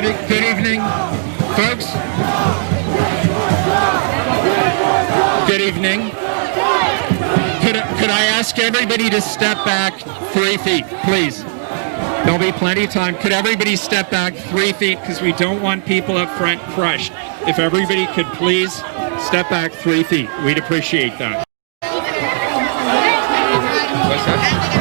Good evening, folks. Good evening. Could I ask everybody to step back 3 feet, please? There'll be plenty of time. Could everybody step back 3 feet, because we don't want people up front crushed. If everybody could please step back 3 feet, we'd appreciate that. What's that?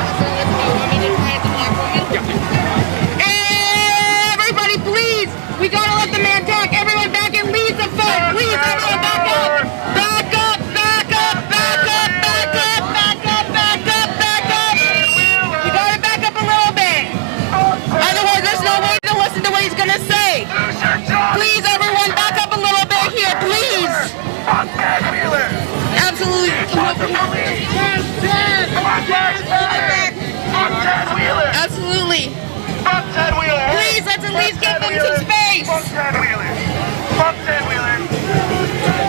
Everybody, please! We gotta let the man talk. Everyone back and leave the phone. Please, everyone back up! Back up! Back up! Back up! Back up! Back up! Back up! Back up! You gotta back up a little bit. Otherwise, there's no way to listen to what he's gonna say. Please, everyone, back up a little bit here, please. Absolutely. Absolutely. Please, let's at least give them some space.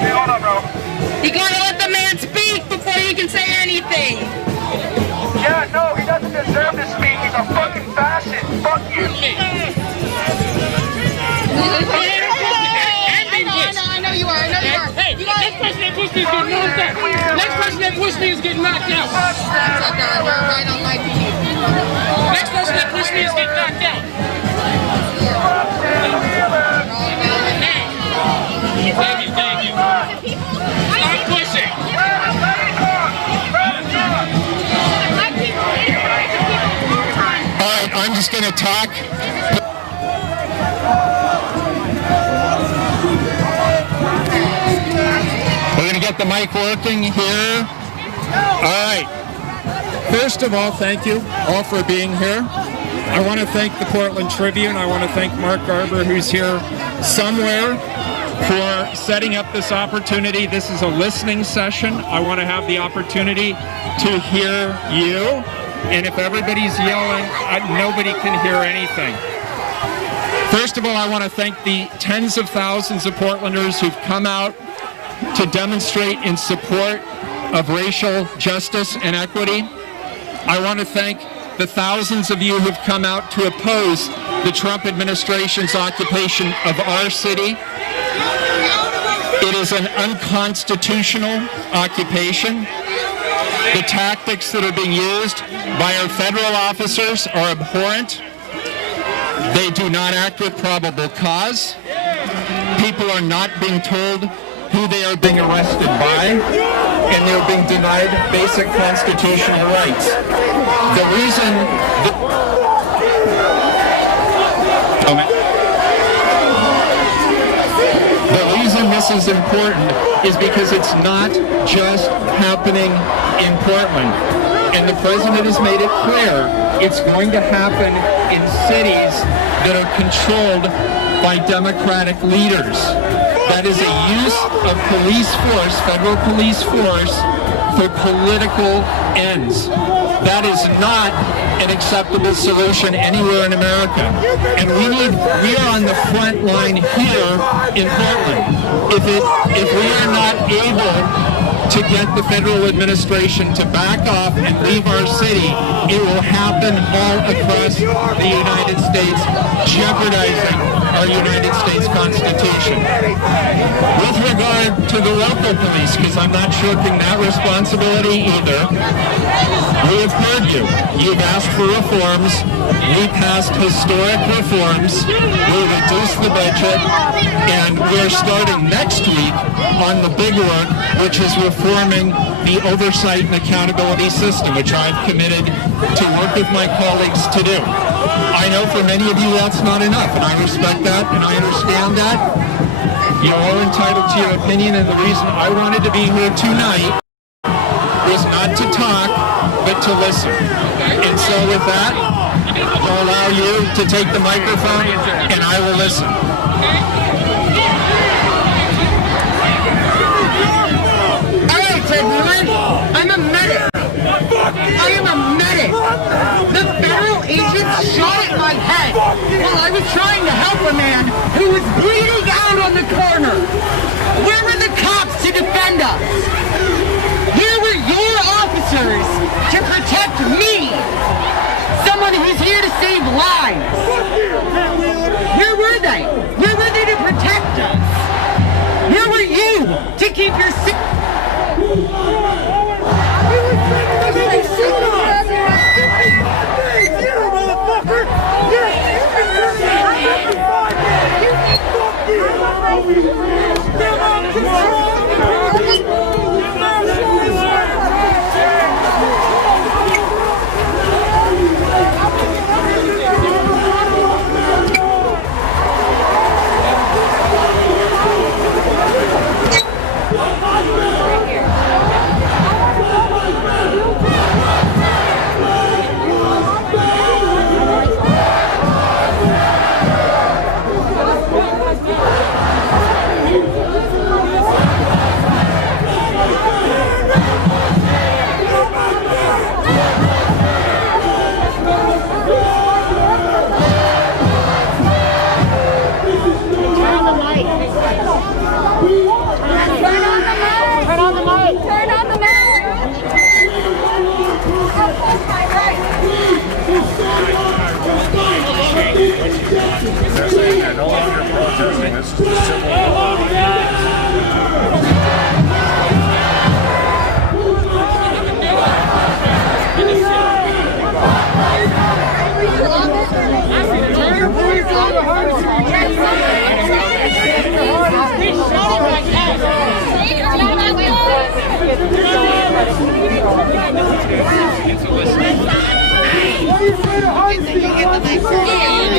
Hey, hold on, bro. You gotta let the man speak before you can say anything. Yeah, no, he doesn't deserve to speak. He's a fucking fascist. Fuck you. I know you are. Hey, next person that pushed me is getting knocked out. Next person that pushed me is getting knocked out. You're right on my team. Next person that pushed me is getting knocked out. Thank you. Stop pushing. All right, I'm just going to talk. We're going to get the mic working here. All right. First of all, thank you all for being here. I want to thank the Portland Tribune. I want to thank Mark Garber, who's here somewhere, for setting up this opportunity. This is a listening session. I want to have the opportunity to hear you. And if everybody's yelling, nobody can hear anything. First of all, I want to thank the tens of thousands of Portlanders who've come out to demonstrate in support of racial justice and equity. I want to thank the thousands of you who've come out to oppose the Trump administration's occupation of our city. It is an unconstitutional occupation. The tactics that are being used by our federal officers are abhorrent. They do not act with probable cause. People are not being told who they are being arrested by, and they're being denied basic constitutional rights. The reason this is important is because it's not just happening in Portland. And the president has made it clear it's going to happen in cities that are controlled by Democratic leaders. That is a use of police force, federal police force, for political ends. That is not an acceptable solution anywhere in America. And we are on the front line here in Portland. If we are not able to get the federal administration to back off and leave our city, it will happen all across the United States, jeopardizing our United States Constitution. With regard to the local police, because I'm not shirking that responsibility either, we have heard you. You've asked for reforms. We passed historic reforms. We reduced the budget, and we're starting next week on the big work, which is reforming the oversight and accountability system, which I've committed to work with my colleagues to do. I know for many of you that's not enough, and I respect that, and I understand that. You're all entitled to your opinion, and the reason I wanted to be here tonight was not to talk, but to listen. And so with that, I'll allow you to take the microphone, and I will listen. All right, everyone, I'm a medic. I am a medic. The federal agents shot at my head while I was trying to help a man who was bleeding out on the corner. Where were the cops to defend us? Where were your officers to protect me? Someone who's here to save lives. Where were they? say? Where were they to protect us? Where were you to keep your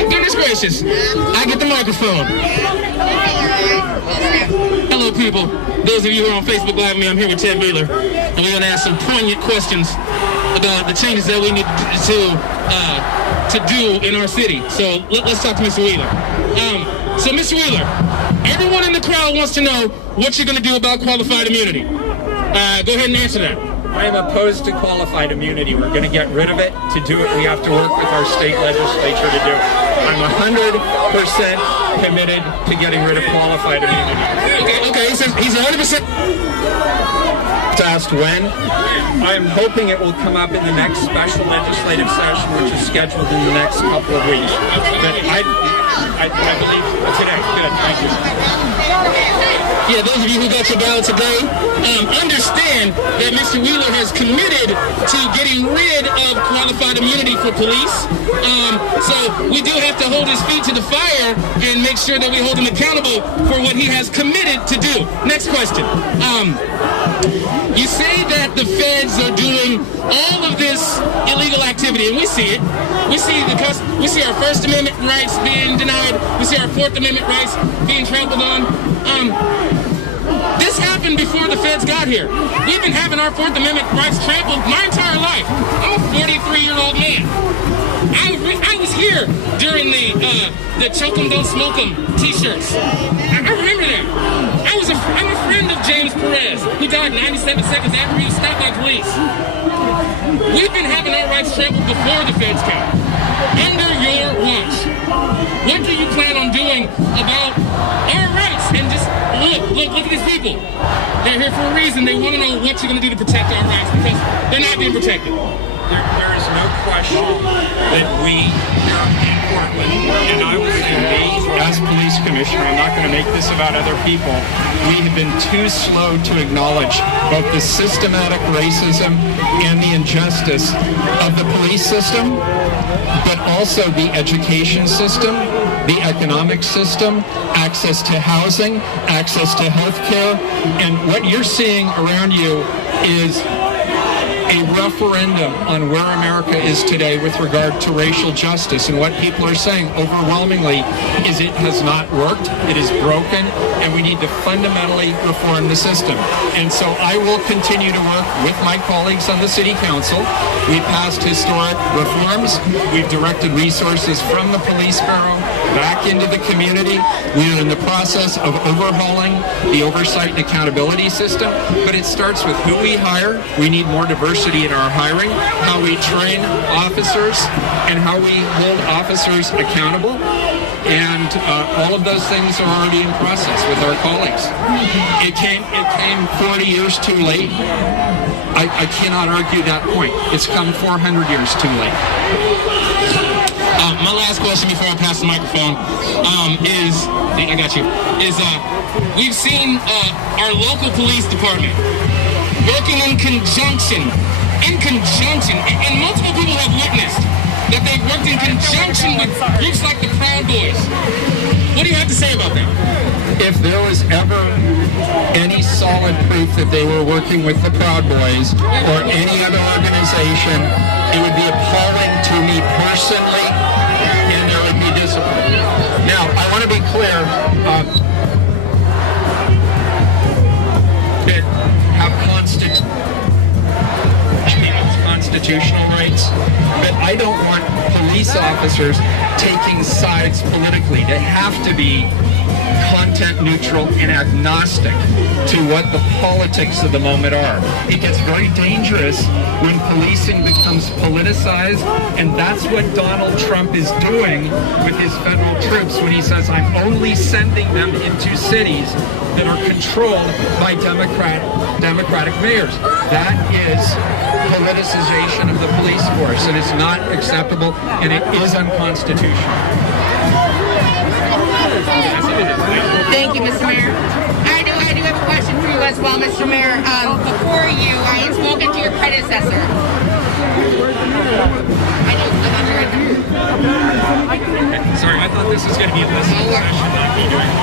Goodness gracious, I get the microphone. Hello people, those of you who are on Facebook Live with me, I'm here with Ted Wheeler, and we're going to ask some poignant questions about the changes that we need to do in our city. So let's talk to Mr. Wheeler. So Mr. Wheeler, everyone in the crowd wants to know what you're going to do about qualified immunity. Go ahead and answer that. I am opposed to qualified immunity. We're going to get rid of it. To do it, we have to work with our state legislature to do it. I'm 100% committed to getting rid of qualified immunity. Okay, he's 100%. Asked when. I'm hoping it will come up in the next special legislative session, which is scheduled in the next couple of weeks. But I believe today. Good, thank you. Yeah, those of you who got your ballot today, understand that Mr. Wheeler has committed to getting rid of qualified immunity for police. So we do have to hold his feet to the fire and make sure that we hold him accountable for what he has committed to do. Next question. You say that the feds are doing all of this illegal activity, and we see it. We see our First Amendment rights being denied. We see our Fourth Amendment rights being trampled on. This happened before the feds got here. We've been having our Fourth Amendment rights trampled my entire life. I'm a 43-year-old man. I was here during the choke 'em, don't smoke 'em t-shirts. I remember that. I'm a friend of James Perez, who died 97 seconds after he was stopped by police. We've been having our rights trampled before the feds came. Under your watch, what do you plan on doing about our rights? And just look at these people. They're here for a reason. They want to know what you're going to do to protect our rights because they're not being protected. There is no question that we here in Portland, and I will say me as police commissioner, I'm not going to make this about other people, we have been too slow to acknowledge both the systematic racism and the injustice of the police system, but also the education system, the economic system, access to housing, access to health care, and what you're seeing around you is a referendum on where America is today with regard to racial justice. And what people are saying overwhelmingly is it has not worked, it is broken, and we need to fundamentally reform the system. And so I will continue to work with my colleagues on the City Council. We've passed historic reforms. We've directed resources from the Police Bureau back into the community. We are in the process of overhauling the oversight and accountability system, but it starts with who we hire. We need more diversity in our hiring, how we train officers, and how we hold officers accountable. And all of those things are already in process with our colleagues. It came 40 years too late. I cannot argue that point. It's come 400 years too late. My last last question before I pass the microphone I got you. We've seen our local police department working in conjunction, and multiple people have witnessed that they've worked in conjunction with groups like the Proud Boys. What do you have to say about that? If there was ever any solid proof that they were working with the Proud Boys or any other organization, it would be appalling to me personally, and there would be discipline. Now, I want to be clear, that have constitutional rights, but I don't want police officers taking sides politically. They have to be content neutral and agnostic to what the politics of the moment are. It gets very dangerous when policing becomes politicized, and that's what Donald Trump is doing with his federal troops when he says, I'm only sending them into cities that are controlled by Democratic mayors. That is politicization of the police force, and it's not acceptable, and it is unconstitutional. Thank you, Mr. Mayor. I do have a question for you as well, Mr. Mayor. Before you, I had spoken to your predecessor. Sorry, I thought this was going to be a listening session, not me doing it.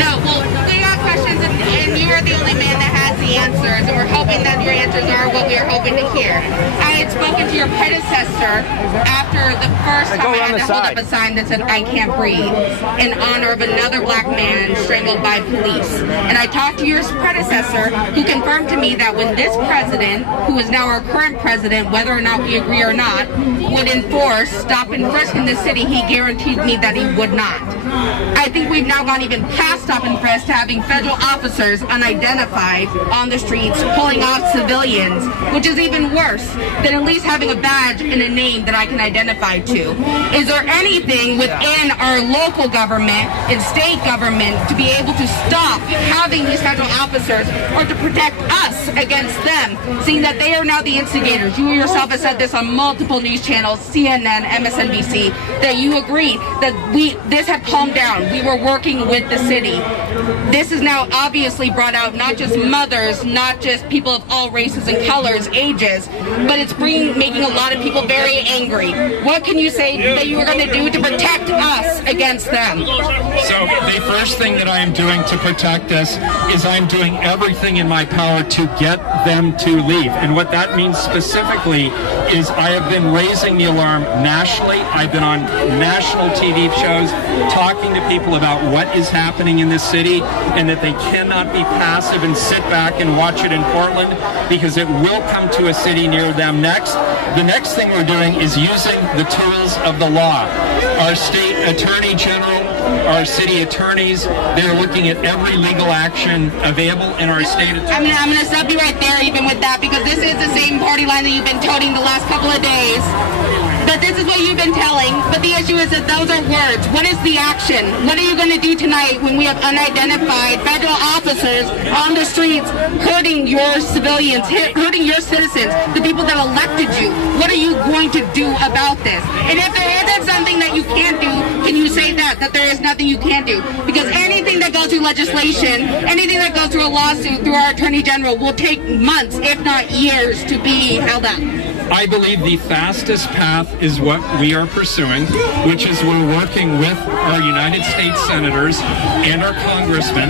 No, well, we got questions, and you are the only man that has the answers, and we're hoping that your answers are what we are hoping to hear. I had spoken to your predecessor after the first time I had to hold up a sign that said, I can't breathe, in honor of another black man strangled by police. And I talked to your predecessor, who confirmed to me that when this president, who is now our current president, whether or not we agree or not, would enforce stop and frisk in this city, he guaranteed me that he would not. I think we've now gone even past stop and frisk to having federal officers unidentified on the streets pulling off civilians, which is even worse than at least having a badge and a name that I can identify to. Is there anything within our local government and state government to be able to stop having these federal officers or to protect us against them, seeing that they are now the instigators? You yourself have said this on multiple news channels, CNN, MSNBC, that you agree that this had calmed down. We were working with the city. This is now obviously brought out not just mothers, not just people of all races and colors, ages, but it's making a lot of people very angry. What can you say that you are going to do to protect us against them? So the first thing that I am doing to protect us is I'm doing everything in my power to get them to leave. And what that means specifically is I have been raising the alarm nationally. I've been on national TV shows talking to people about what is happening in this city and that they cannot be passive and sit back and watch it in Portland, because it will come to a city near them next. The next thing we're doing is using the tools of the law. Our state attorney general, our city attorneys, they're looking at every legal action available in our state. I'm going to stop you right there even with that, because this is the same party line that you've been toting the last couple of days. That this is what you've been telling, but the issue is that those are words. What is the action? What are you going to do tonight when we have unidentified federal officers on the streets hurting your civilians, hurting your citizens, the people that elected you? What are you going to do about this? And if there isn't something that you can't do, can you say that there is nothing you can't do? Because anything that goes through legislation, anything that goes through a lawsuit through our Attorney General will take months, if not years, to be held up. I believe the fastest path is what we are pursuing, which is we're working with our United States senators and our congressmen,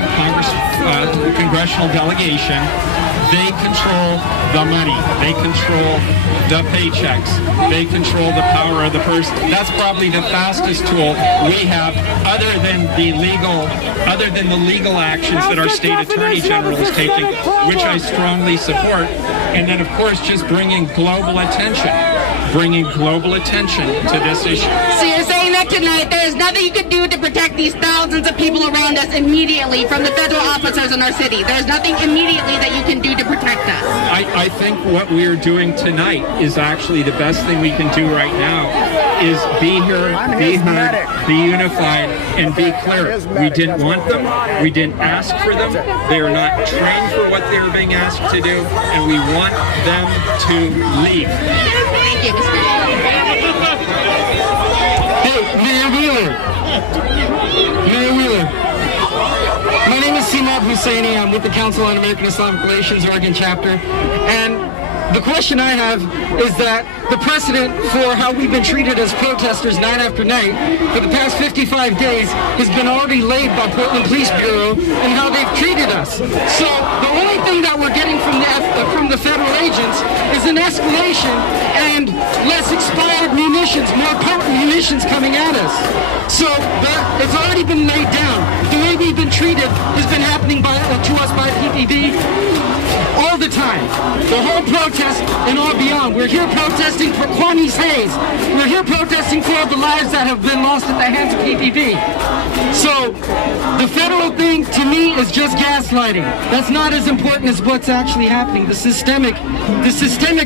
congressional delegation. They control the money. They control the paychecks. They control the power of the purse. That's probably the fastest tool we have, other than the legal actions that our state attorney general is taking, which I strongly support. And then, of course, just bringing global attention to this issue. So you're saying that tonight there is nothing you can do to protect these thousands of people around us immediately from the federal officers in our city? There's nothing immediately that you can do to protect us? I think what we are doing tonight is actually the best thing we can do right now, is be here, be heard, be unified, and be clear. We didn't want them. We didn't ask for them. They are not trained for what they are being asked to do, and we want them to leave. Thank you, Mr. Hey, Saab Husseini. I'm with the Council on American Islamic Relations, Oregon chapter. And the question I have is that the precedent for how we've been treated as protesters night after night for the past 55 days has been already laid by Portland Police Bureau and how they've treated us. So the only thing that we're getting from the federal agents is an escalation and less expired munitions, more potent munitions coming at us. So it's already been laid down. The way we've been treated has been happening to us by PPB all the time. The whole protest and all beyond. We're here protesting for Kwame Hayes. We're here protesting for the lives that have been lost at the hands of PPP. So the federal thing to me is just gaslighting. That's not as important as what's actually happening. The systemic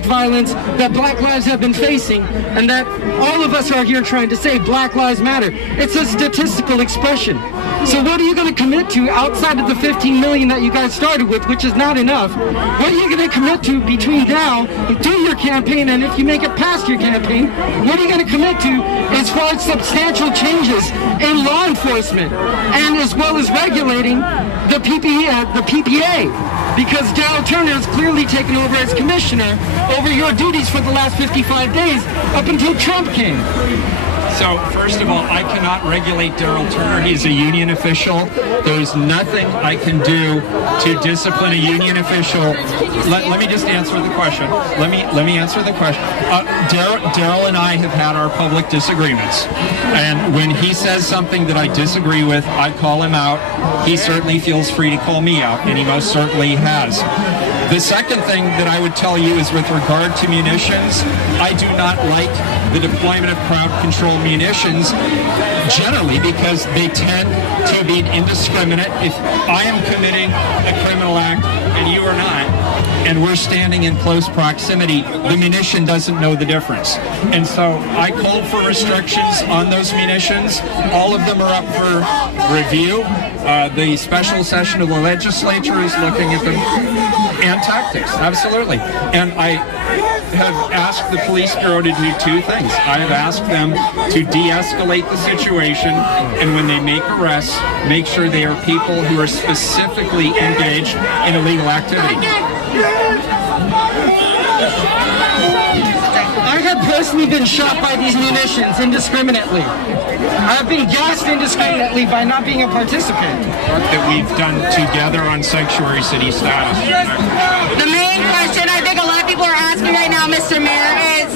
violence that Black lives have been facing, and that all of us are here trying to say Black Lives Matter. It's a statistical expression. So what are you going to commit to outside of the 15 million that you guys started with, which is not enough? What are you going to commit to between now and through your campaign, and if you make it past your campaign, what are you going to commit to as far as substantial changes in law enforcement, and as well as regulating the PPA? Because Darrell Turner has clearly taken over as commissioner over your duties for the last 55 days up until Trump came. So, first of all, I cannot regulate Darrell Turner. He's a union official. There's nothing I can do to discipline a union official. Let me just answer the question. Let me answer the question. Darrell and I have had our public disagreements. And when he says something that I disagree with, I call him out. He certainly feels free to call me out, and he most certainly has. The second thing that I would tell you is with regard to munitions, I do not like the deployment of crowd control munitions generally because they tend to be indiscriminate. If I am committing a criminal act and you are not, and we're standing in close proximity, the munition doesn't know the difference. And so I called for restrictions on those munitions. All of them are up for review. The special session of the legislature is looking at them, and tactics, absolutely. And I have asked the police bureau to do two things. I have asked them to de-escalate the situation, and when they make arrests, make sure they are people who are specifically engaged in illegal activity. I have personally been shot by these munitions indiscriminately. I've been gassed indiscriminately by not being a participant. That we've done together on Sanctuary City status. The main question I think a lot of people are asking right now, Mr. Mayor, is...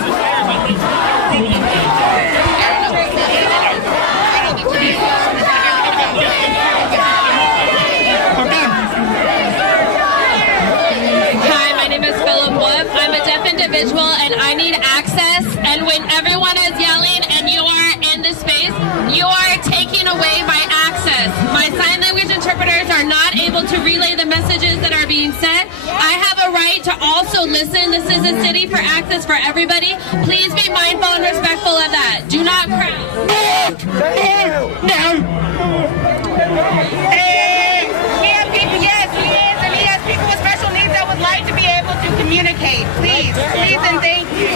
Hi, my name is Philip Wolf. I'm a deaf individual and I need access. And when everyone is yelling and you are in the space, you are taking away my access. My sign language interpreters are not able to relay the messages that are being said. I have a right to also listen. This is a city for access for everybody. Please be mindful and respectful of that. Do not crowd. We have people, yes, he is, and he has people with special needs that would like to be able to communicate. Please, please, and thank you.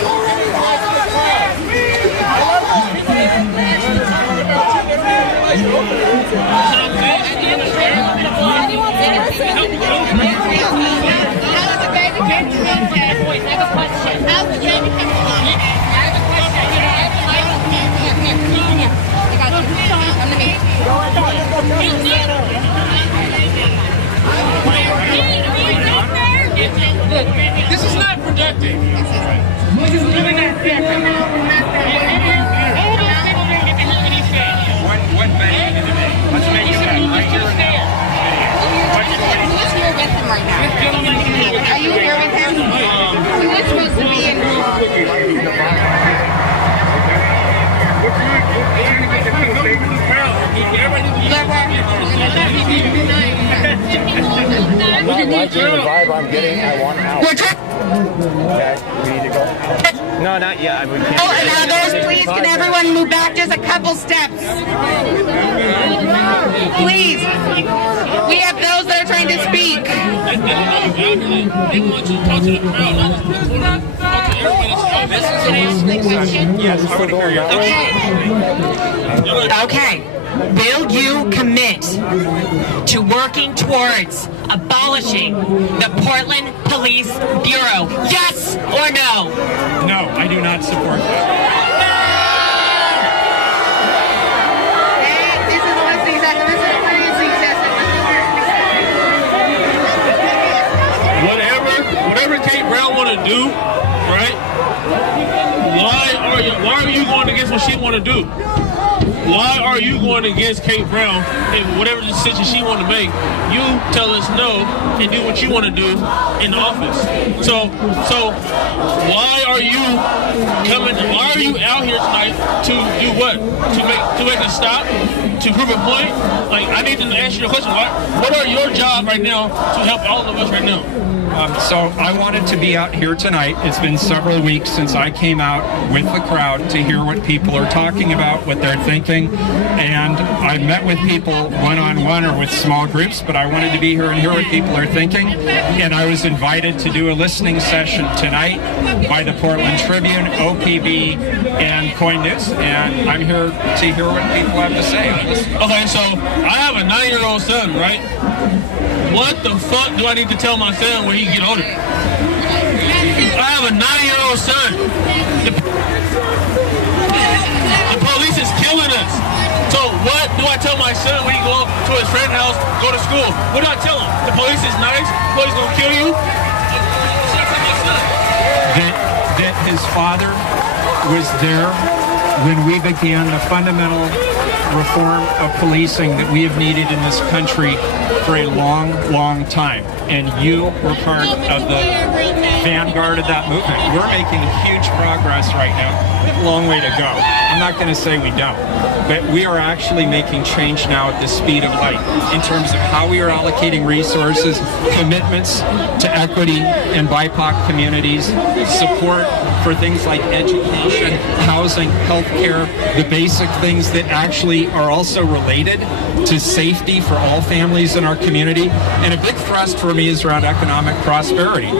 This is not productive. This is really not fair. What bank is it? Let's make it that right here and now. Who's here with him right now? Are you here with him? He was supposed to be in... Not liking the vibe I'm getting. I want out. Okay, we need to go. No, not yet. We can't. Oh, and others, please, can everyone move back just a couple steps? Please. We have those that are trying to speak. They want you to talk to the crowd. Yes, I want to hear you. Okay. Will you commit to working towards supports abolishing the Portland Police Bureau? Yes or no? No, I do not support that. Whatever Kate Brown want to do, right? Why are you going against what she want to do? Why are you going against Kate Brown and whatever decision she want to make? You tell us no and do what you want to do in the office. So why are you coming? Why are you out here tonight to do what? To make a stop? To prove a point? Like, I need to ask you a question. What are your job right now to help all of us right now? So I wanted to be out here tonight. It's been several weeks since I came out with the crowd to hear what people are talking about, what they're thinking. And I met with people one-on-one or with small groups, but I wanted to be here and hear what people are thinking. And I was invited to do a listening session tonight by the Portland Tribune, OPB, and Coin News. And I'm here to hear what people have to say. Okay, so I have a 9-year-old son, right? What the fuck do I need to tell my son when he get older? I have a 9-year-old son. The police is killing us. So what do I tell my son when he go to his friend's house, go to school? What do I tell him? The police is nice. The police gonna kill you. That his father was there when we began the fundamental reform of policing that we have needed in this country for a long, long time. And you were part of the vanguard of that movement. We're making huge progress right now. We have a long way to go. I'm not going to say we don't, but we are actually making change now at the speed of light in terms of how we are allocating resources, commitments to equity in BIPOC communities, support for things like education, housing, healthcare, the basic things that actually are also related to safety for all families in our community. And a big thrust for me is around economic prosperity.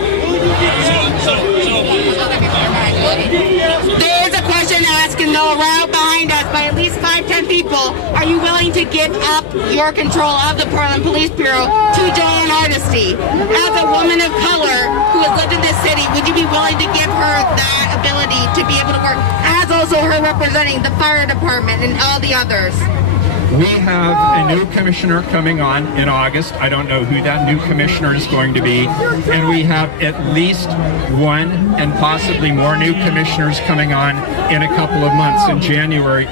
There is a question asked in the route behind us by at least 5-10 people. Are you willing to give up your control of the Portland Police Bureau to Joanne Hardesty? As a woman of color who has lived in this city, would you be willing to give her that ability to be able to work, as also her representing the fire department and all the others? We have a new commissioner coming on in August. I don't know who that new commissioner is going to be. And we have at least one and possibly more new commissioners coming on in a couple of months in January.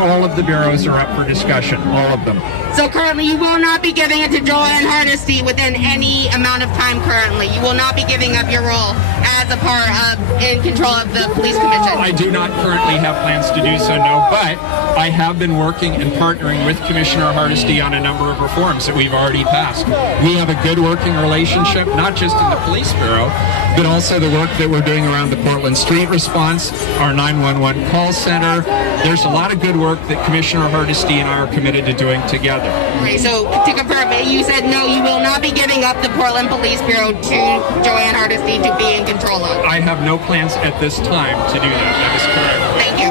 All of the bureaus are up for discussion, all of them. So currently you will not be giving it to Joanne Hardesty within any amount of time currently. You will not be giving up your role as a part of, in control of the police commission. I do not currently have plans to do so, no, but I have been working and partnering with Commissioner Hardesty on a number of reforms that we've already passed. We have a good working relationship, not just in the police bureau, but also the work that we're doing around the Portland Street Response, our 911 call center. There's a lot of good work that Commissioner Hardesty and I are committed to doing together. Okay, so to confirm, you said no, you will not be giving up the Portland Police Bureau to Joanne Hardesty to be in control of. I have no plans at this time to do that. That is correct. Thank you.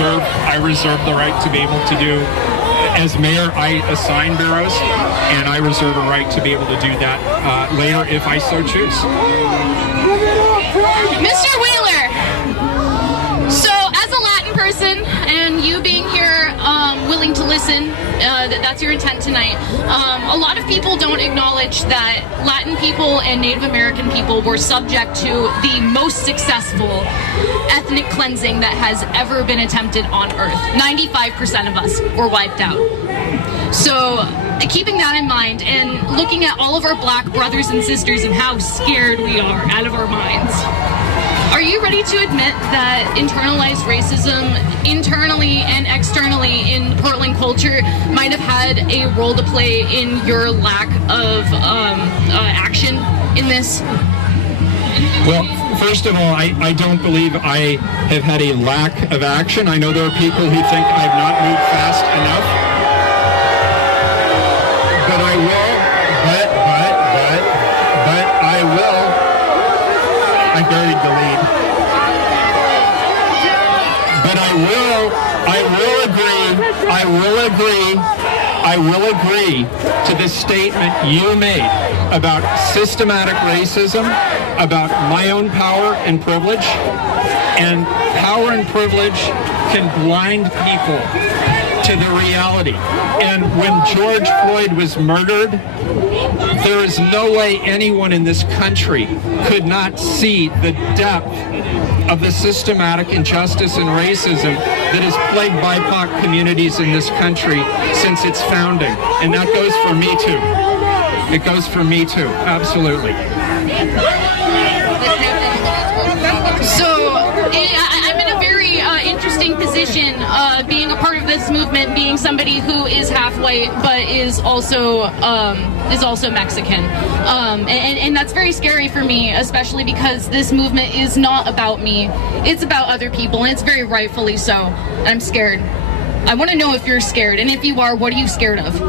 I reserve the right to be able to do, as mayor, I assign bureaus, and I reserve a right to be able to do that later if I so choose. Mr. Wheeler, so as a Latin person and you being here willing to listen, that's your intent tonight, a lot of people don't acknowledge that Latin people and Native American people were subject to the most successful ethnic cleansing that has ever been attempted on Earth. 95% of us were wiped out. So keeping that in mind and looking at all of our black brothers and sisters and how scared we are out of our minds, are you ready to admit that internalized racism internally and externally in Portland culture might have had a role to play in your lack of action in this? Well, first of all, I don't believe I have had a lack of action. I know there are people who think I have not moved fast enough. But I will, but I will. I buried the lead. But I will agree I will agree to the statement you made about systematic racism, about my own power and privilege. And power and privilege can blind people to the reality. And when George Floyd was murdered, there is no way anyone in this country could not see the depth of the systematic injustice and racism that has plagued BIPOC communities in this country since its founding. And that goes for me too. It goes for me too, absolutely. So I'm in a very interesting position, being a part of this movement, being somebody who is half white but is also Mexican, and that's very scary for me, especially because this movement is not about me. It's about other people, and it's very rightfully so. I'm scared. I want to know if you're scared, and if you are, what are you scared of?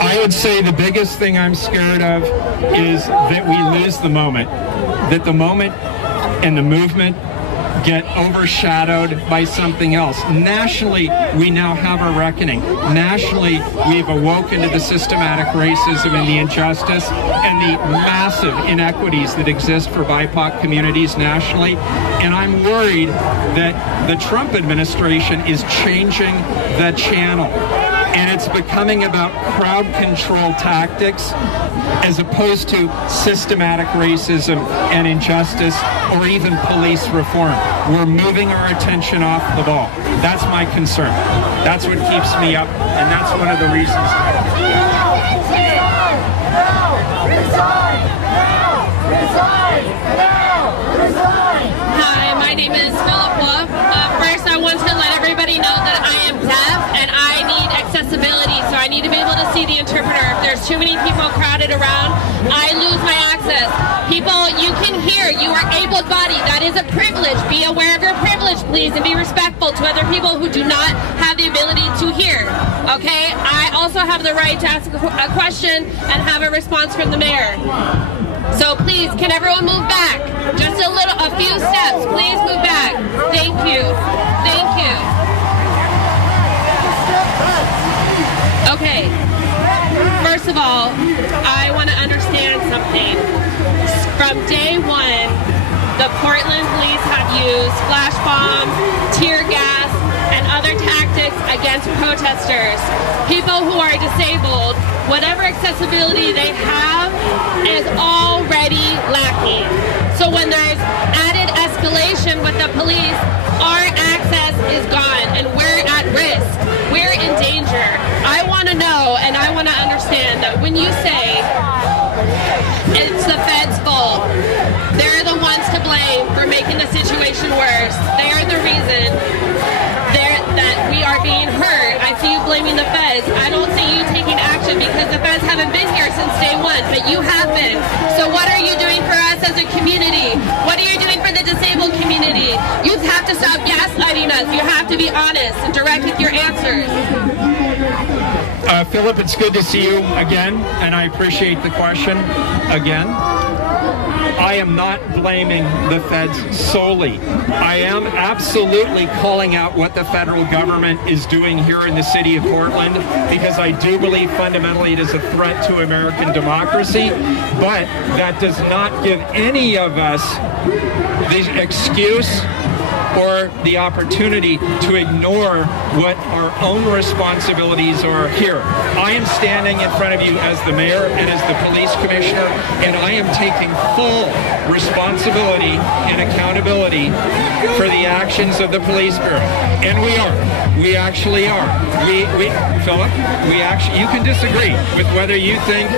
I would say the biggest thing I'm scared of is that we lose the moment, that the moment and the movement get overshadowed by something else. Nationally, we now have a reckoning. Nationally, we've awoken to the systematic racism and the injustice and the massive inequities that exist for BIPOC communities nationally. And I'm worried that the Trump administration is changing the channel. And it's becoming about crowd control tactics as opposed to systematic racism and injustice or even police reform. We're moving our attention off the ball. That's my concern. That's what keeps me up, and that's one of the reasons. Hi, my name is Philip Wolf. First, I want to let everybody know that I am deaf and I need accessibility, so I need to be able to see the interpreter. If there's too many people crowded around, I lose my access. People, you can hear, you are able-bodied. That is a privilege. Be aware of your privilege, please, and be respectful to other people who do not have the ability to hear. Okay? I also have the right to ask a question and have a response from the mayor. So please, can everyone move back? Just a few steps. Please move back. Thank you. Thank you. Okay. First of all, I want to understand something. From day one, the Portland police have used flash bombs, tear gas, and other tactics against protesters. People who are disabled, whatever accessibility they have is already lacking. So when there's added escalation with the police, our access is gone and we're at risk. We're in danger. I want to know and I want to understand that when you say it's the feds' fault, they're the ones to blame for making the situation worse. They are the reason that we are being hurt. I see you blaming the feds. I don't see you taking action because the feds haven't been here since day one, but you have been. So what are you doing for us as a community? What are you doing for the disabled community? You have to stop gaslighting us. You have to be honest and direct with your answers. Philip, it's good to see you again, and I appreciate the question again. I am not blaming the feds solely. I am absolutely calling out what the federal government is doing here in the city of Portland because I do believe fundamentally it is a threat to American democracy, but that does not give any of us the excuse or the opportunity to ignore what our own responsibilities are here. I am standing in front of you as the mayor and as the police commissioner, and I am taking full responsibility and accountability for the actions of the police bureau. And we are. We actually are. Philip, you can disagree with whether you think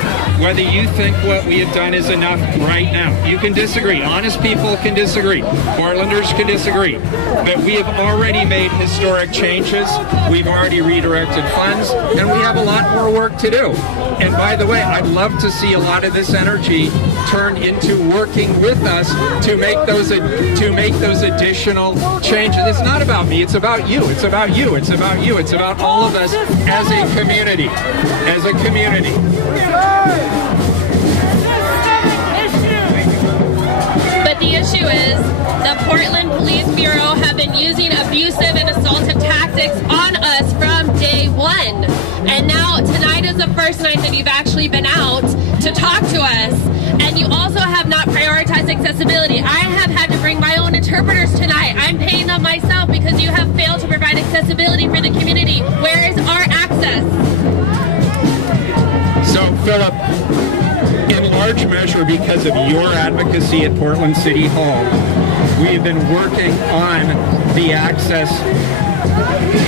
what we have done is enough right now. You can disagree. Honest people can disagree. Portlanders can disagree. But we have already made historic changes. We've already redirected funds, and we have a lot more work to do. And by the way, I'd love to see a lot of this energy turned into working with us to make those additional changes. It's not about me. It's about you. It's about you. It's about you. It's about all of us as a community. As a community. But the issue is the Portland Police Bureau have been using abusive and assaultive tactics on us from day first night that you've actually been out to talk to us. And you also have not prioritized accessibility. I have had to bring my own interpreters tonight. I'm paying them myself because you have failed to provide accessibility for the community. Where is our access? So, Philip, in large measure because of your advocacy at Portland City Hall, we have been working on the access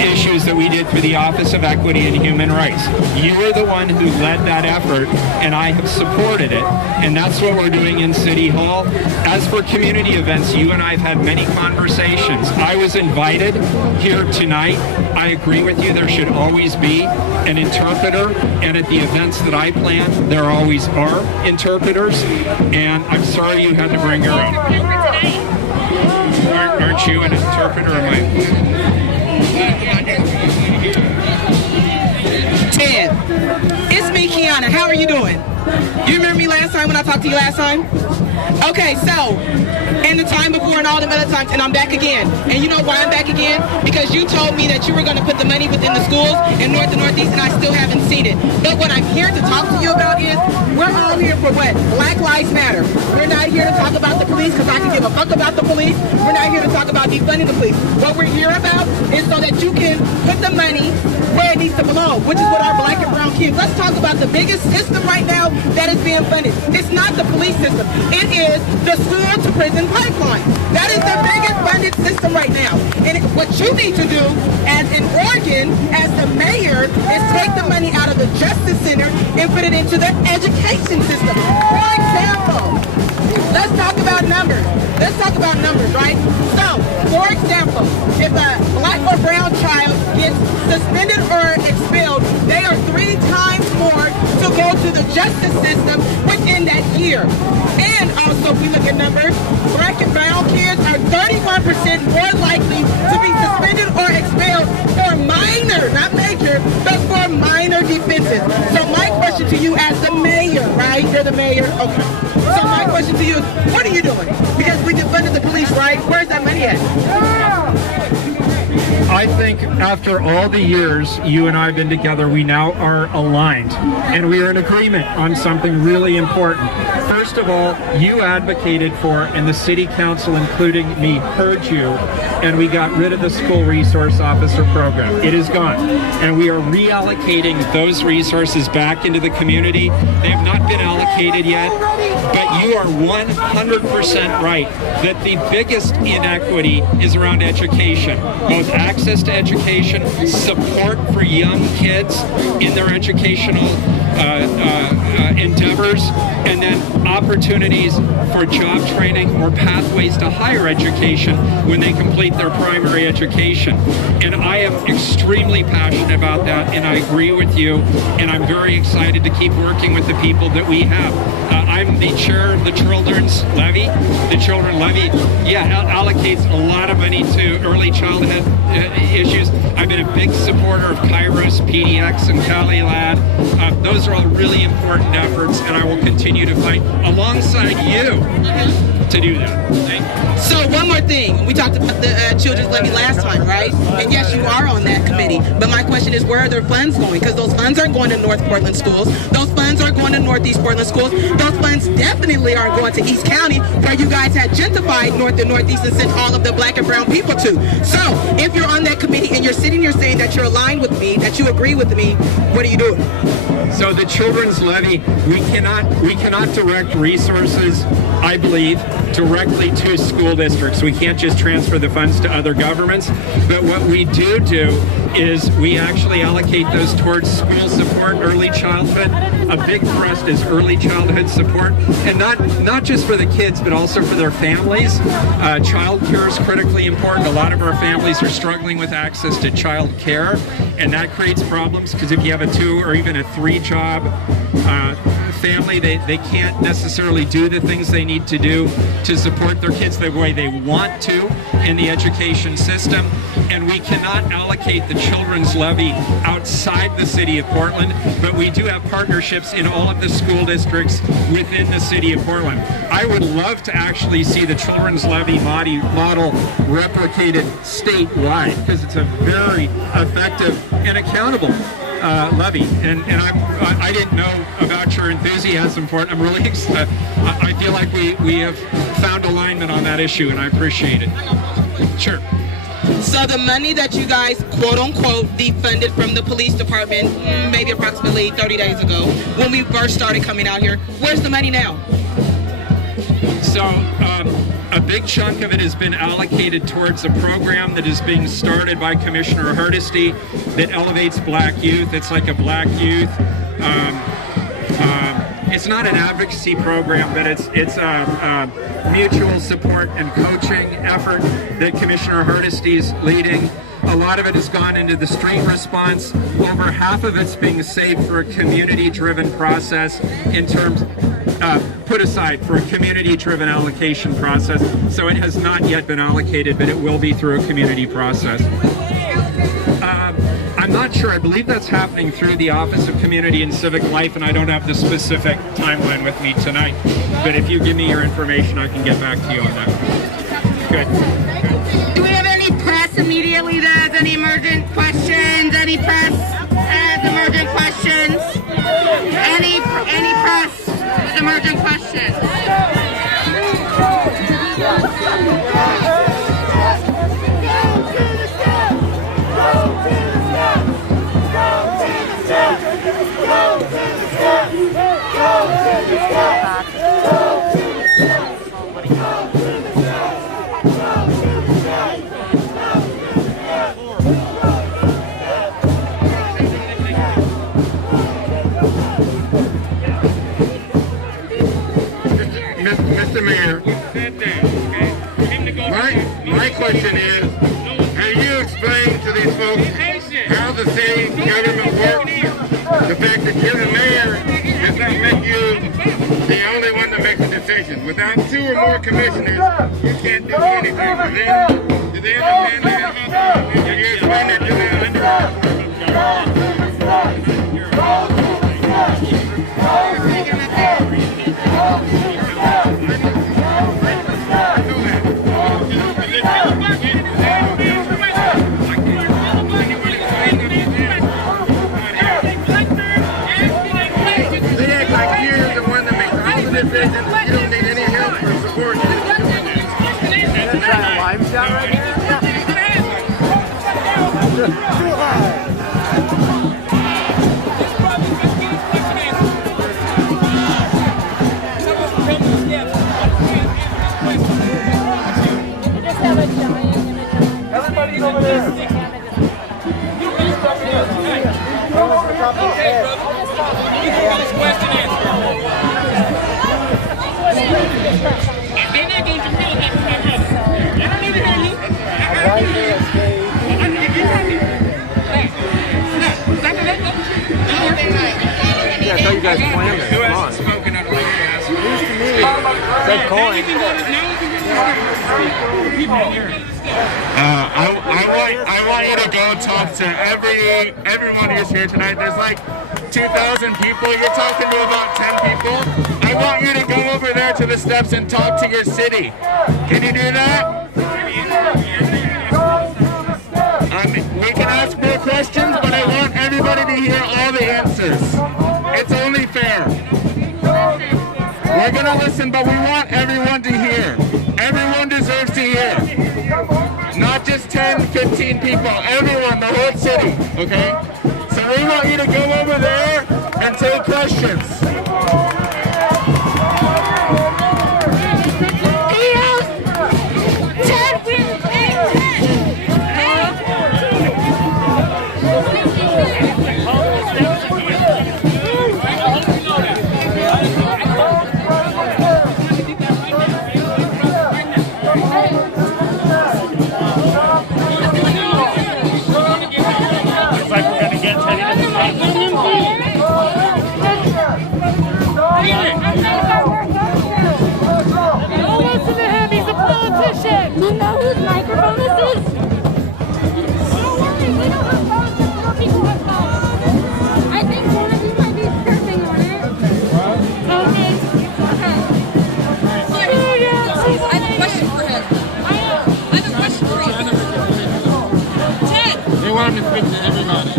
issues that we did through the Office of Equity and Human Rights. You were the one who led that effort, and I have supported it, and that's what we're doing in City Hall. As for community events, you and I have had many conversations. I was invited here tonight. I agree with you, there should always be an interpreter, and at the events that I plan, there always are interpreters, and I'm sorry you had to bring your own. Aren't you an interpreter? Am I? Ted, it's me, Kiana. How are you doing? You remember me last time when I talked to you last time? Okay, so, and the time before and all the other times, and I'm back again. And you know why I'm back again? Because you told me that you were going to put the money within the schools in North and Northeast, and I still haven't seen it. But what I'm here to talk to you about is, we're all here for what? Black Lives Matter. We're not here to talk about the police, because I can give a fuck about the police. We're not here to talk about defunding the police. What we're here about is so that you can put the money where it needs to belong, which is with our black and brown kids. Let's talk about the biggest system right now that is being funded. It's not the police system. It is the school to prison pipeline. That is the biggest funded system right now. And what you need to do as in Oregon, as the mayor, is take the money out of the Justice Center and put it into the education system. For example, let's talk about numbers. Let's talk about numbers, right? So, for example, if a black or brown child gets suspended or expelled, they are 3 times more to go to the justice system within that year. And also, if we look at numbers, black and brown kids are 31% more likely to be suspended or expelled for minor, not major, but for minor defenses. So my question to you as the mayor, right? You're the mayor? Okay. So my question to you is, what are you doing? Because we defunded the police, right? Where's that money at? I think after all the years you and I have been together, we now are aligned, and we are in agreement on something really important. First of all, you advocated for, and the city council, including me, heard you, and we got rid of the school resource officer program. It is gone, and we are reallocating those resources back into the community. They have not been allocated yet, but you are 100% right that the biggest inequity is around education, both access to education, support for young kids in their educational endeavors, and then opportunities for job training or pathways to higher education when they complete their primary education. And I am extremely passionate about that, and I agree with you, and I'm very excited to keep working with the people that we have. I'm the chair of the Children's Levy. The Children's Levy, allocates a lot of money to early childhood issues. I've been a big supporter of Kairos, PDX, and Cali Lad. Those are all really important efforts, and I will continue to fight alongside you to do that. Thank you. So one more thing. We talked about the Children's Levy last time, right? And yes, you are on that committee. But my question is, where are their funds going? Because those funds aren't going to North Portland schools. Those funds are going to Northeast Portland schools. Those funds definitely aren't going to East County, where you guys had gentrified North and Northeast and sent all of the black and brown people to. So if you're on that committee and you're sitting here saying that you're aligned with me, that you agree with me, what are you doing? So the Children's Levy, we cannot direct resources, I believe, directly to school districts. We can't just transfer the funds to other governments, but what we do is we actually allocate those towards school support, early childhood. A big thrust is early childhood support, and not just for the kids, but also for their families. Child care is critically important. A lot of our families are struggling with access to child care, and that creates problems because if you have a 2 or even a 3 job family, they can't necessarily do the things they need to do to support their kids the way they want to in the education system. And we cannot allocate the Children's Levy outside the city of Portland, but we do have partnerships in all of the school districts within the city of Portland. I would love to actually see the Children's Levy model replicated statewide, because it's a very effective and accountable levy. And I didn't know about your enthusiasm for it. I'm really I feel like we have found alignment on that issue, and I appreciate it. Sure. So the money that you guys, quote unquote, defunded from the police department, maybe approximately 30 days ago, when we first started coming out here, where's the money now? So a big chunk of it has been allocated towards a program that is being started by Commissioner Hardesty that elevates black youth. It's like a black youth. It's not an advocacy program, but it's a mutual support and coaching effort that Commissioner Hardesty is leading. A lot of it has gone into the street response. Over half of it's being saved for a community-driven process in terms, put aside for a community-driven allocation process. So it has not yet been allocated, but it will be through a community process. I'm not sure. I believe that's happening through the Office of Community and Civic Life, and I don't have the specific timeline with me tonight. But if you give me your information, I can get back to you on that. Good. Do we have any press immediately that has any emergent questions? Any press has emergent questions? Any press with emergent questions? Mr. Mayor, my question is, can you explain to these folks how the city government works? The fact that you're the mayor does not make you the only one that makes the decision. Without two or more commissioners, you can't do anything. Do they understand that? Can you explain that to them? You don't need any help or support. Is that a live shot right here? Too high. Everybody over there. I thought you guys planned this. Who hasn't spoken at all? News to me. Said coin. I want you to go talk to everyone who's here tonight. There's like 2,000 people. You're talking to about 10 people. I want you to go over there to the steps and talk to your city. Can you do that? We can ask more questions, but I want everybody to hear all the answers. It's only fair. We're going to listen, but we want everyone to hear. Everyone deserves to hear. Not just 10, 15 people. Everyone, the whole city. Okay? So we want you to go over there and take questions. You know whose microphone this is? Don't worry, we don't have phones. More people have phones. I think one of you might be surfing on it. Okay. I have a question for him. Ted! They want him to speak to everybody.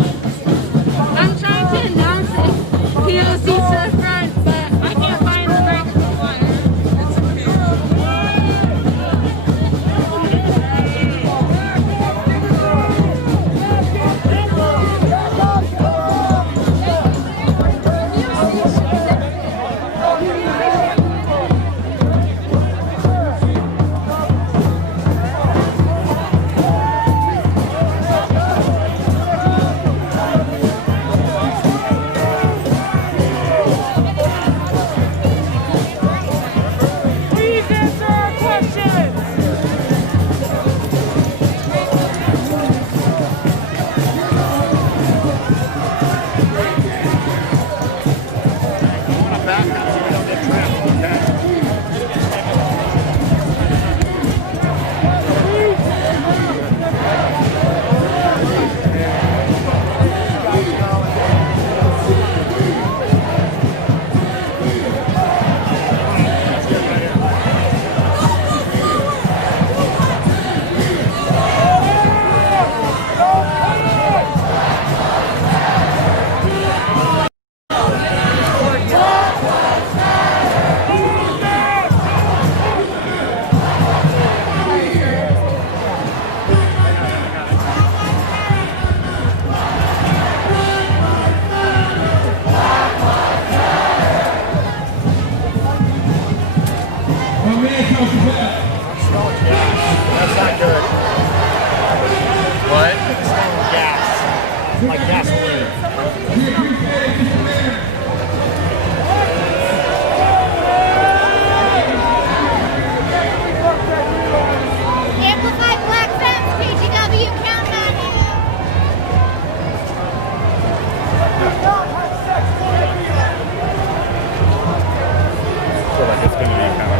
I'm trying to announce it. POC to the front, but I can't find the back of the water. That's not good. What? It's gas. Like gasoline. Amplify Black Fence, PGW, count on you. I feel like it's going to be kind of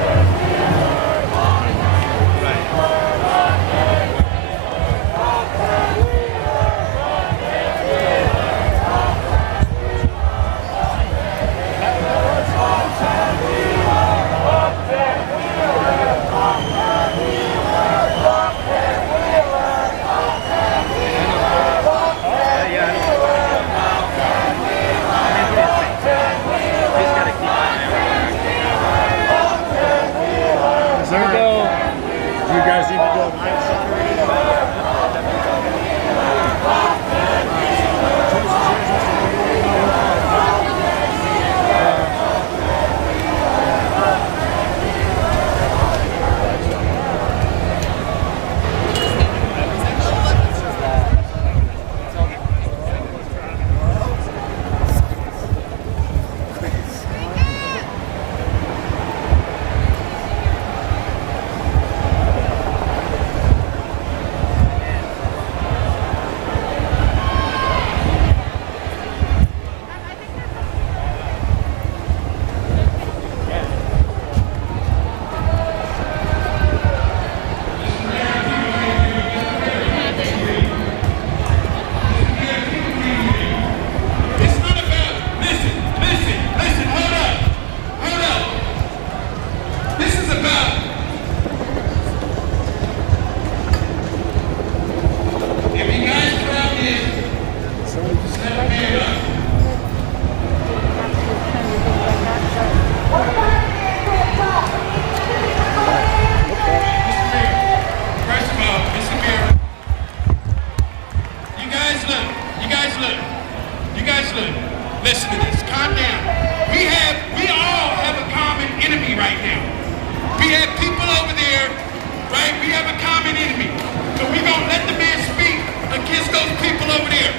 Listen to this, calm down. We all have a common enemy right now. We have people over there, right? We have a common enemy. So we're gonna let the man speak against those people over there.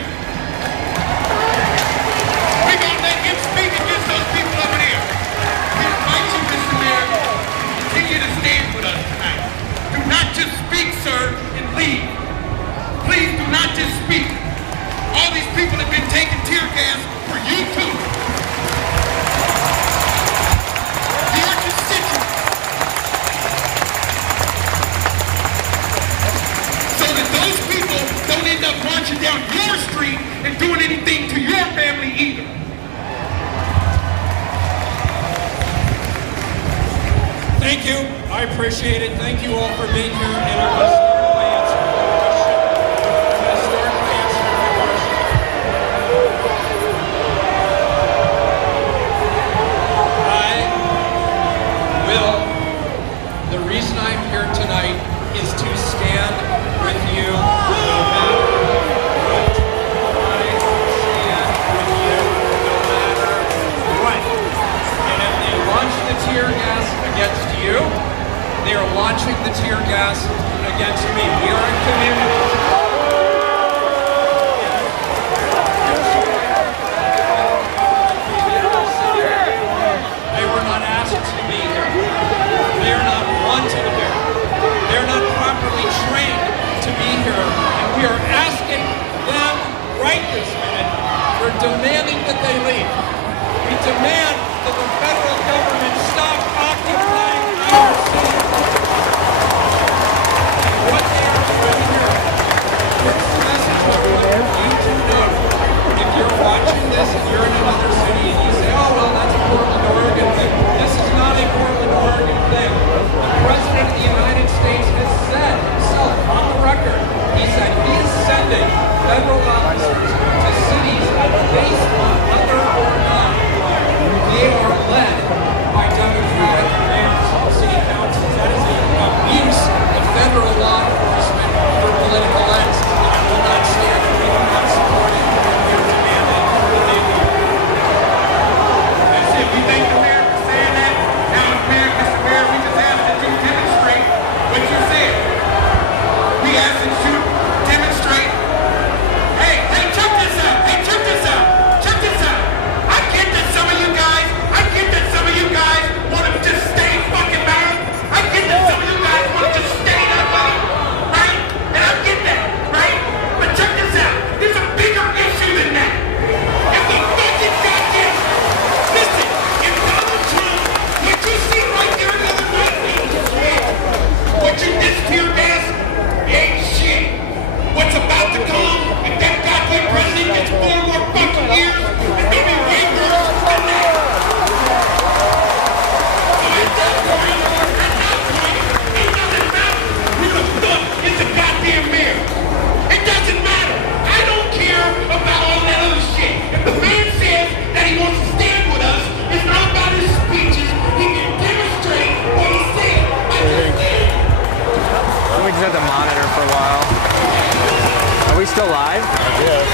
We're gonna let him speak against those people over there. We invite you, Mr. Mayor, to continue to stand with us tonight. Do not just speak, sir, and leave. Please do not just speak. All these people have been taking tear gas for you too. Your constituents. So that those people don't end up marching down your street and doing anything to your family either. Thank you. I appreciate it. Thank you all for being here and our listeners. wait this minute. We're demanding that they leave. We demand that the federal government stop occupying our city. And what they are doing here, this message I want you to know. If you're watching this and you're in another city and you say, oh, well, that's a Portland, Oregon thing. This is not a Portland, Oregon thing. The President of the United States has said himself on the record, he said he is sending federal officers to cities based on whether or not they are led by Democratic mayors and city councils. That is an abuse of federal law enforcement for political ends. And I will not stand and we will not support it. We are demanding that they leave. That's it. We thank the mayor for saying that. Now, Mr. Mayor, we just asked that you demonstrate what you said. We asked that you demonstrate. Hey, check this out. Hey, check this out. Check this out. I get that some of you guys want to just stay fucking married. I get that some of you guys want to just stay that way, right? And I get that, right? But check this out. There's a bigger issue than that. If the fucking goddamn, listen, if Donald Trump, what you see right there the other night ain't shit. What you disappeared as ain't shit. What's about to come, if that goddamn president gets 4 more fucking years, it's gonna be way worse than that. So it doesn't matter. It doesn't matter who the fuck is the goddamn mayor. It doesn't matter. I don't care about all that other shit. If the man says that he wants to stand with us, it's not about his speeches. He can demonstrate what he said. I just did. We just have to monitor for a while. Are we still live? Yes.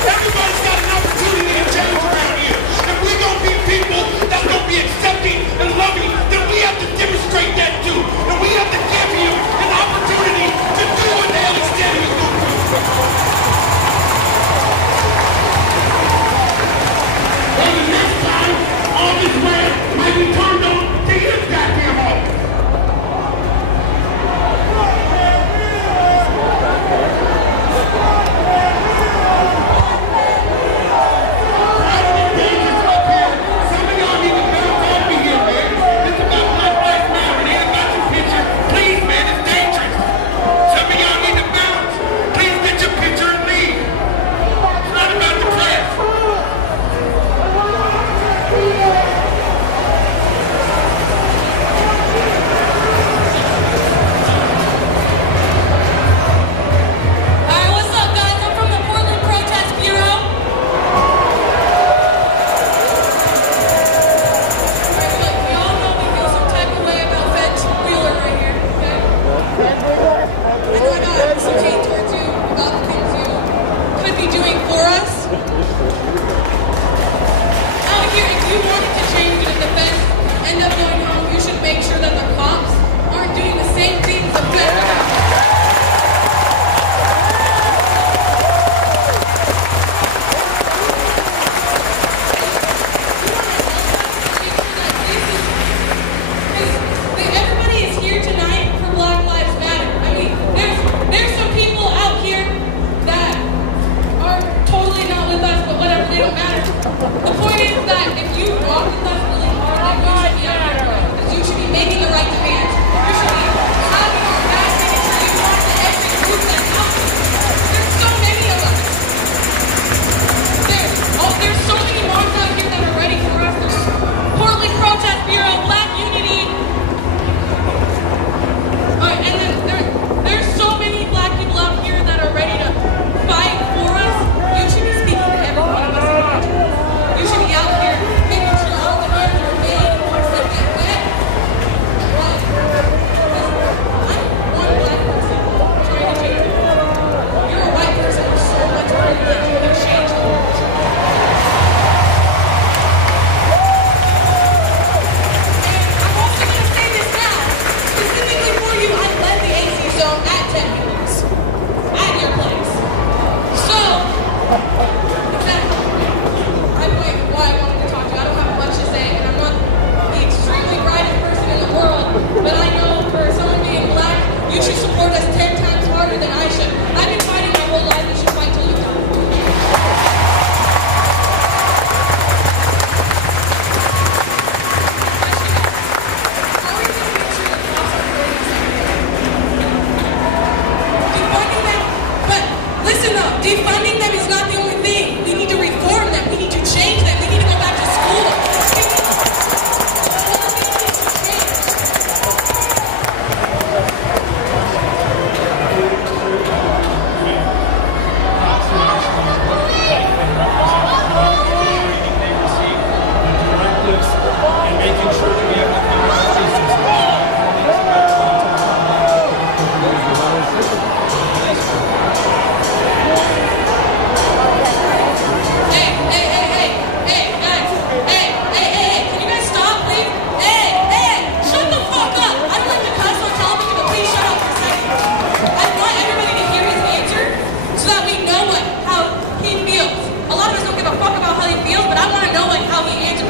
Everybody's got an opportunity to change around here. If we're going to be people that's going to be accepting and loving, then we have to demonstrate that too. And we have to give you an opportunity to do what the hell he said he was going to do. And the next time, all this red might be turned on to his goddamn home.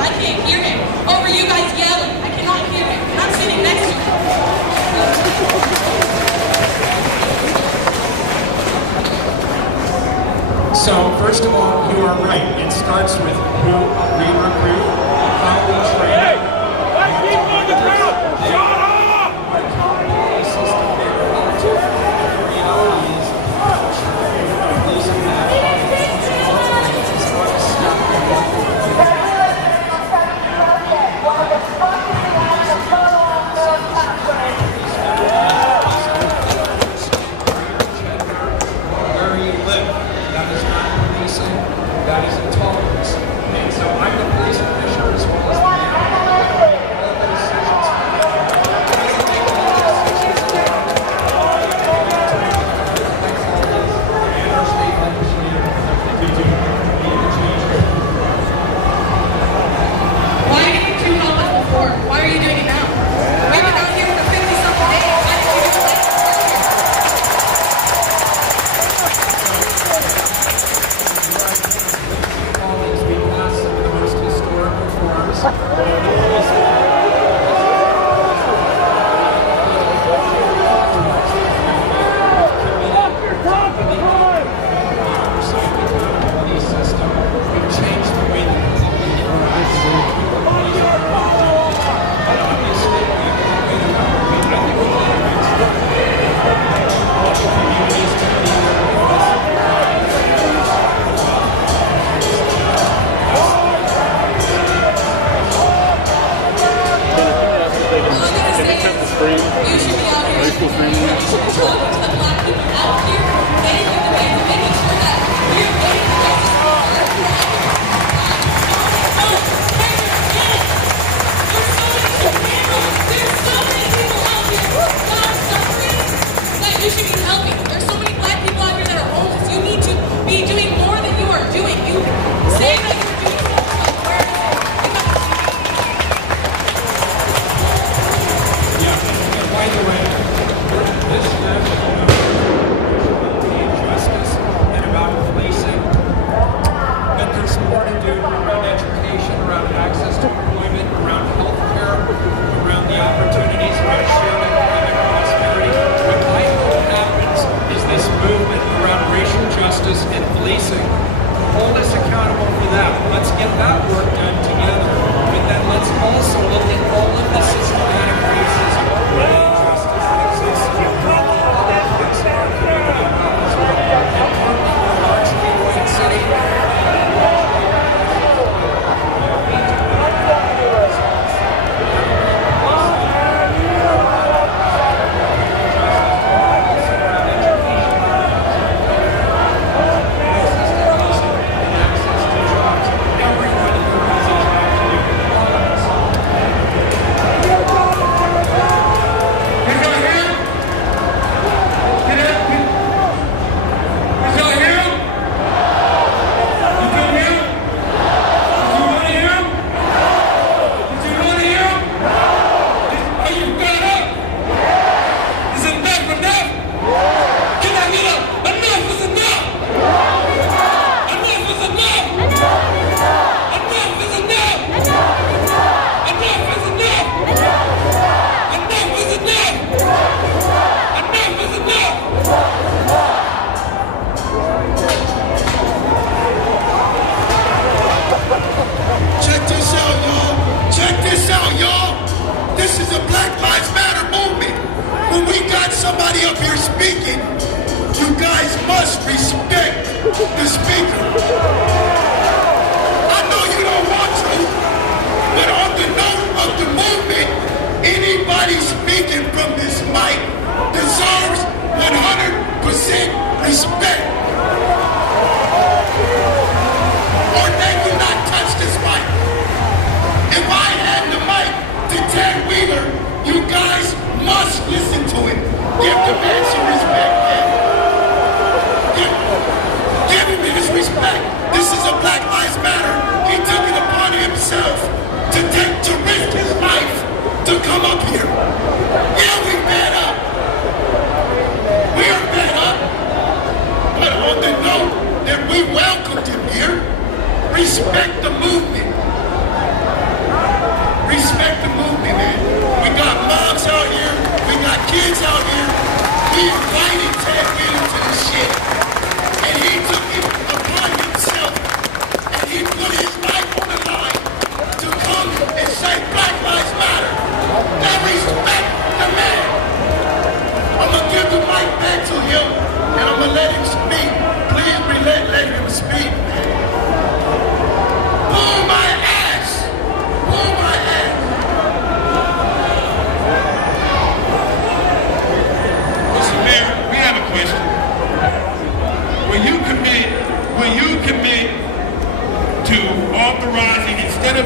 because I can't hear him. Over you guys yelling. I cannot hear him. And I'm sitting next to him. So, first of all, you are right. It starts with who we recruit, how we train. That is intolerance. And so I'm the police commissioner as well as the mayor. All the decisions. And our state legislature to do the change. Why didn't you help us before? Why are you doing it now? We've been out here for 50-something days. Why didn't you do it? We passed some of the most historic reforms. We've changed the way that the public you should be helping. There's so many black people out here that are homeless. You need to be doing more than you are doing. You say that you're doing something, but where and by the way, this national justice and about policing, but there's more to do around education, around access to employment, around health care, around the opportunities, around sharing economic prosperity. What I hope happens is this movement around racial justice and policing. Hold us accountable for that. Let's get that work done together. But then let's also look at all of the systematic racism and injustice that exists in other parts of our community. And partly we're largely a white city. Somebody up here speaking, you guys must respect the speaker. I know you don't want to, but on the note of the movement, anybody speaking from this mic deserves 100% respect. Or they will not touch this mic. If I hand the mic to Ted Wheeler, you guys must listen to it. Give the man some respect, man. Give him his respect. This is a Black Lives Matter. He took it upon himself to risk his life to come up here. Yeah, we fed up. We are fed up. But on the note that we welcomed him here, respect the movement. respect the movement, man. We got moms out here. We got kids out here. We invited Ted Ginn to this shit. And he took it upon himself. And he put his life on the line to come and say Black Lives Matter. Now respect the man. I'm going to give the mic back to him. And I'm going to let him speak. Please let him speak, man. Pull my ass. Pull my ass. Mr. Mayor, we have a question. Will you commit to authorizing, instead of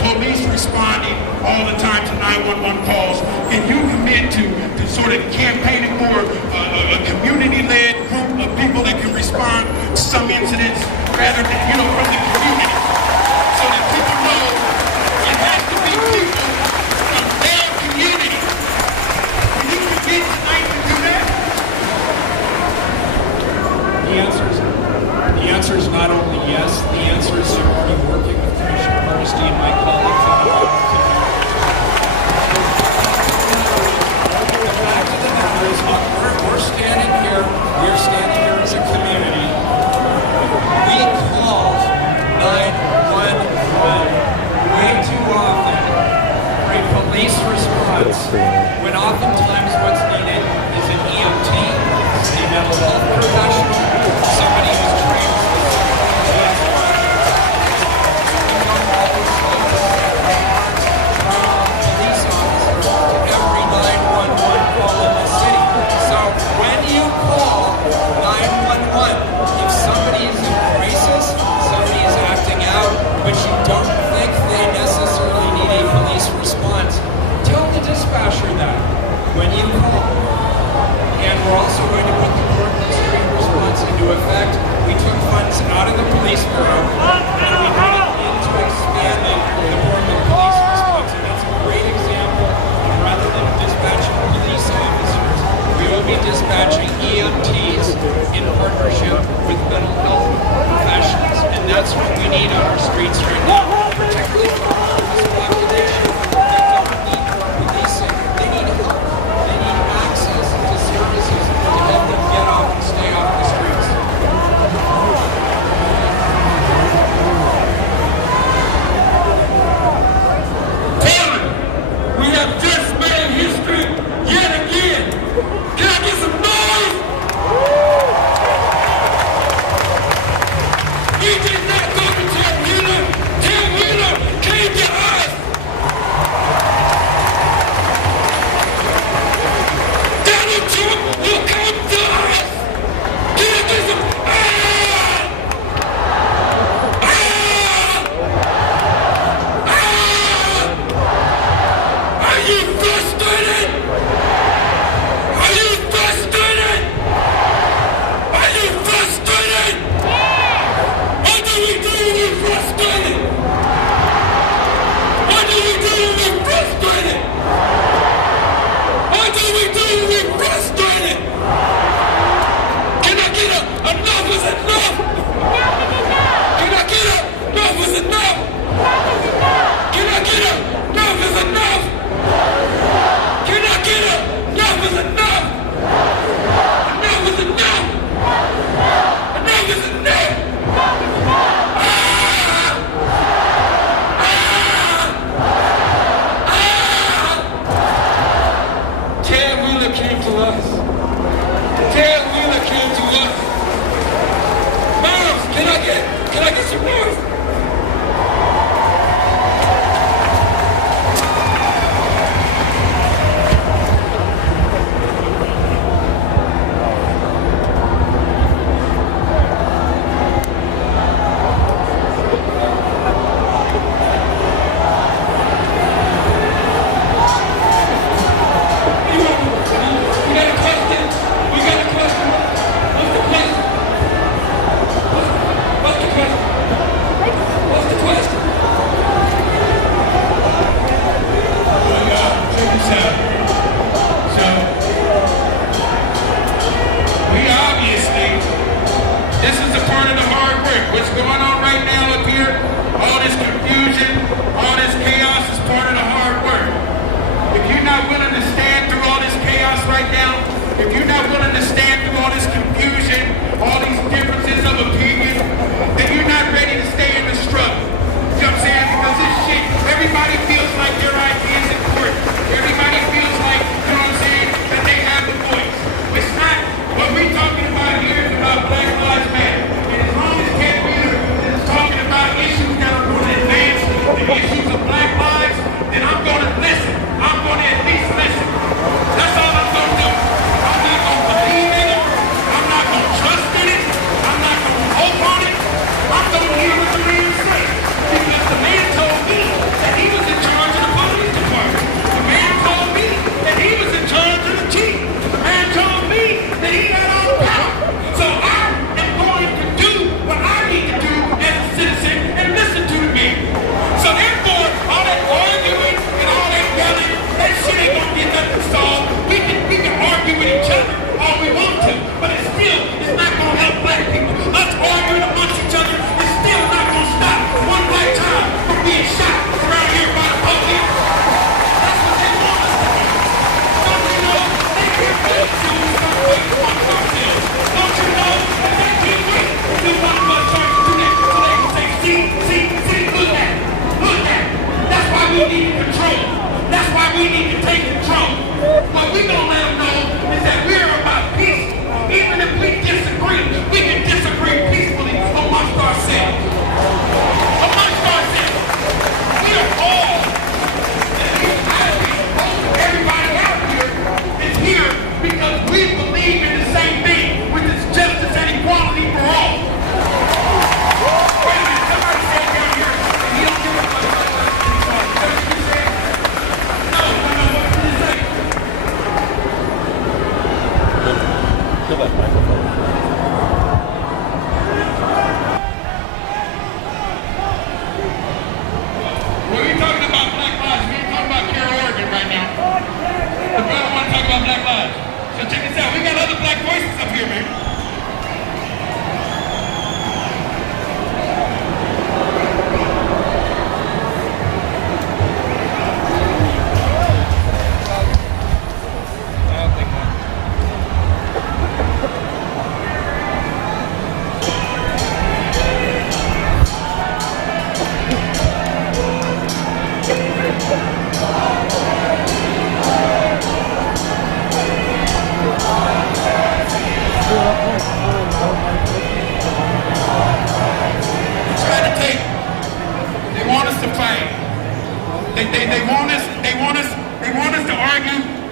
police responding all the time to 911 calls, can you commit to sort of campaigning for a community-led group of people that can respond to some incidents rather than, from the community, so that people know it has to be people from their community? Will you commit tonight to do that? The answer is not only yes, the answer is you're already working with Commissioner Hardesty and my colleagues on how to do that. The fact of the matter is, we're standing here as a community. We call 911 way too often for a police response when oftentimes what's needed is an EMT, a mental health professional, somebody who's trained police officer to every 911 call in the city. So when you call 911, if somebody is in crisis, somebody is acting out, but you don't think they necessarily need a police response, tell the dispatcher that when you call. And we're also going to put the Portland Street response into effect. We took funds out of the police bureau and we put it into expanding the Portland police response. And that's a great example of, rather than dispatching police officers, we will be dispatching EMTs in partnership with mental health professionals. And that's what we need on our streets right now, particularly for the homeless population. They don't need more policing. They need help. They need access to services to help them get off and stay off the streets. we need control. That's why we need to take control. What we gonna let them know is that we're about peace. Even if we disagree, we can disagree peacefully amongst ourselves. Amongst ourselves. We are all, everybody out here is here because we believe in the same thing, which is justice and equality for all. Wait a minute, somebody said down here, and you don't give a fuck about what you said. No, what did you say? Kill that microphone. Well, we're talking about Black Lives. We ain't talking about Carol Oregon right now. The brother want to talk about Black Lives. So check this out. We got other black voices up here, man.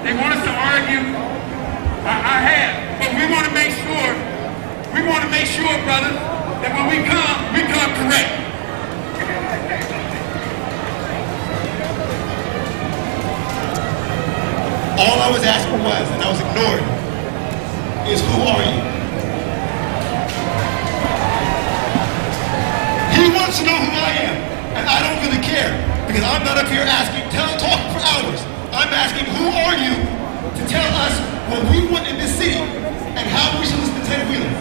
They want us to argue our head. But we want to make sure, brother, that when we come correct. All I was asking was, and I was ignored, is who are you? He wants to know who I am, and I don't really care, because I'm not up here talking for hours. I'm asking, who are you to tell us what we want in this city and how we should listen to Ted Wheeler?